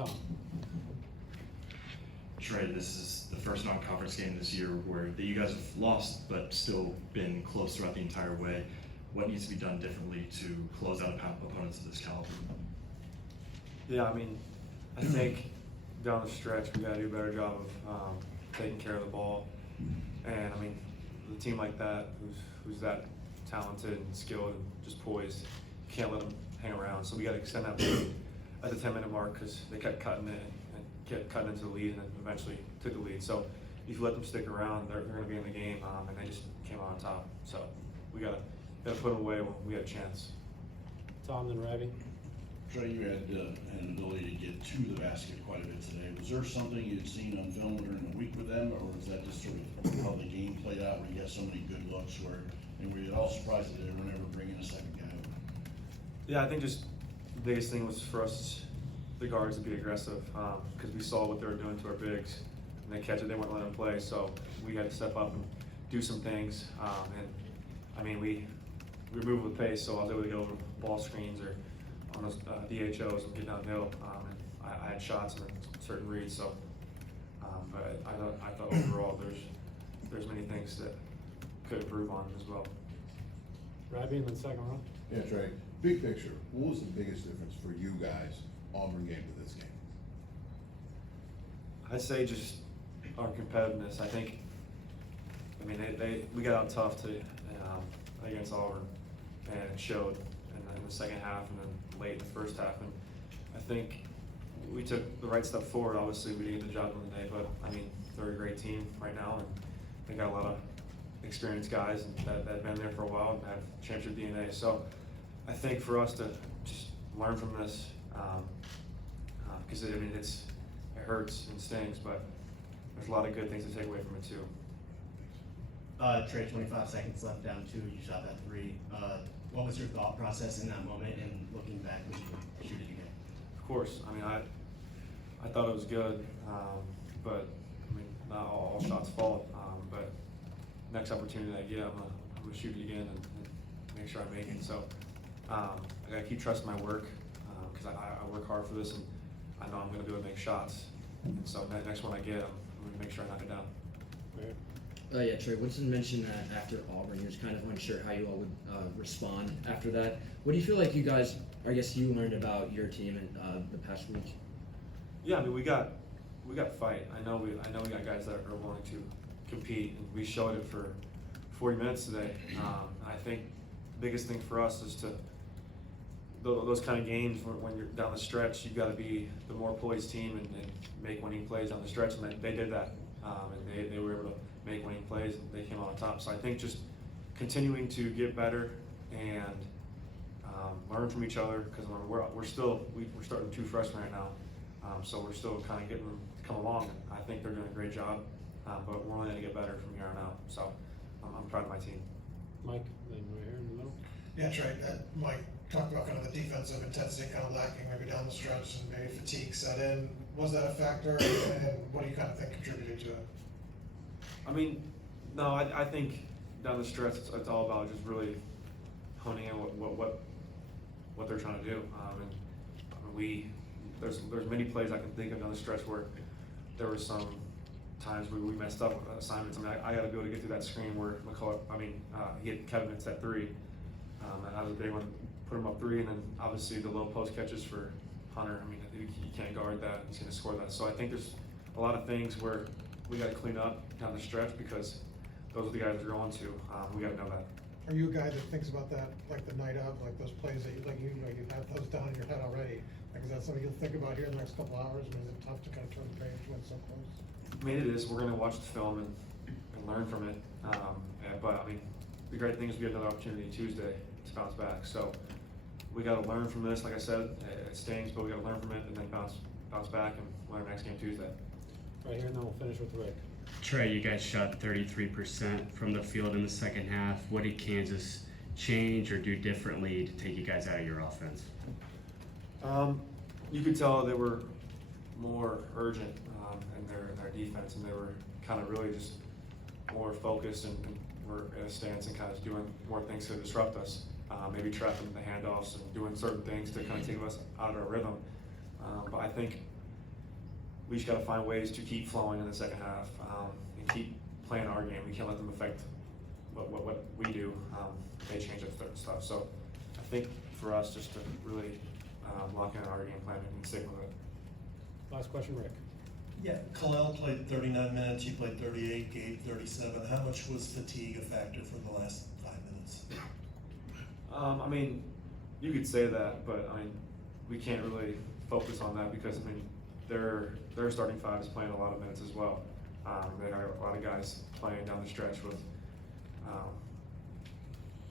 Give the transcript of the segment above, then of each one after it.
Tom. Trey, this is the first non-conference game this year that you guys have lost, but still been close throughout the entire way. What needs to be done differently to close out opponents of this caliber? Yeah, I mean, I think down the stretch we got to do a better job of taking care of the ball. And I mean, with a team like that, who's that talented and skilled and just poised, you can't let them hang around. So we got to extend that lead at the 10-minute mark because they kept cutting it and kept cutting into the lead and then eventually took the lead. So if you let them stick around, they're going to be in the game, and they just came out on top. So we got to put them away when we had a chance. Tom, then Ravi. Trey, you had an ability to get to the basket quite a bit today. Was there something you'd seen on film during the week with them, or was that just sort of how the game played out where you got so many good looks and were you at all surprised that they were never bringing a second guy over? Yeah, I think just the biggest thing was for us, the guards, to be aggressive because we saw what they were doing to our bigs. And they catch it, they weren't letting them play, so we had to step up and do some things. And I mean, we moved with pace, so I was able to go over ball screens or on those DHOs and get downhill. And I had shots and certain reads, so. But I thought overall there's many things that could improve on as well. Ravi, and then second row. Yeah, Trey, big picture, what was the biggest difference for you guys, Auburn game to this game? I'd say just our competitiveness. I mean, we got out tough against Auburn, and it showed in the second half and then late in the first half. And I think we took the right step forward. Obviously, we didn't get the job done today, but I mean, they're a great team right now, and they got a lot of experienced guys that have been there for a while and have championship DNA. So I think for us to just learn from this, because I mean, it hurts and stings, but there's a lot of good things to take away from it too. Trey, 25 seconds left, down 2, you shot that 3. What was your thought process in that moment, and looking back, would you shoot it again? Of course, I mean, I thought it was good, but I mean, not all shots fall. But next opportunity I get, I'm gonna shoot it again and make sure I make it. So I gotta keep trusting my work because I work hard for this, and I know I'm gonna be able to make shots. And so next one I get, I'm gonna make sure I knock it down. Yeah, Trey, Winston mentioned that after Auburn, he was kind of unsure how you all would respond after that. What do you feel like you guys, I guess you learned about your team in the past week? Yeah, I mean, we got fight. I know we got guys that are willing to compete, and we showed it for 40 minutes today. I think the biggest thing for us is to those kind of games when you're down the stretch, you've got to be the more poised team and make winning plays down the stretch, and they did that, and they were able to make winning plays, and they came out on top. So I think just continuing to get better and learn from each other, because we're starting 2 freshmen right now, so we're still kind of getting them to come along. And I think they're doing a great job, but we're only going to get better from here on out. So I'm proud of my team. Mike, then right here in the middle. Yeah, Trey, Mike talked about kind of the defensive intensity kind of lacking maybe down the stretch and maybe fatigue set in. Was that a factor, and what do you kind of think contributed to it? I mean, no, I think down the stretch it's all about just really honing in what they're trying to do. And I mean, there's many plays I can think of down the stretch where there were some times where we messed up with assignments. I mean, I got to be able to get through that screen where he hit Kevin at 3. And that was a big one. Put him up 3, and then obviously the low post catches for Hunter. I mean, you can't guard that. He's going to score that. So I think there's a lot of things where we got to clean up down the stretch because those are the guys we're going to. We got to know that. Are you a guy that thinks about that like the night of, like those plays that you have those down in your head already? Like, is that something you'll think about here in the next couple hours? I mean, is it tough to kind of turn the page when it's so close? I mean, it is. We're going to watch the film and learn from it. But I mean, the great thing is we have another opportunity Tuesday to bounce back. So we got to learn from this. Like I said, it stings, but we got to learn from it and then bounce back and learn next game Tuesday. Right here, and then we'll finish with Rick. Trey, you guys shot 33% from the field in the second half. What did Kansas change or do differently to take you guys out of your offense? You could tell they were more urgent in their defense, and they were kind of really just more focused and were in a stance and kind of doing more things to disrupt us. Maybe trapping the handoffs and doing certain things to kind of take us out of our rhythm. But I think we just gotta find ways to keep flowing in the second half, and keep playing our game. We can't let them affect what we do. They change up certain stuff. So I think for us, just to really lock in our game plan and stick with it. Last question, Rick. Yeah, Kalel played 39 minutes, you played 38, Gabe 37. How much was fatigue a factor for the last 5 minutes? I mean, you could say that, but I mean, we can't really focus on that because I mean, their starting five is playing a lot of minutes as well. They have a lot of guys playing down the stretch with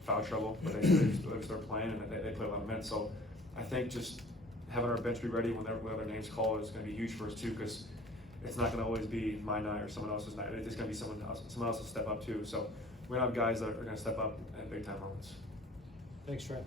foul trouble, but they start playing and they play a lot of minutes. So I think just having our bench be ready when their name's called is going to be huge for us too, because it's not going to always be my night or someone else's night. It's going to be someone else to step up too. So we're going to have guys that are going to step up at big time moments. Thanks, Trey.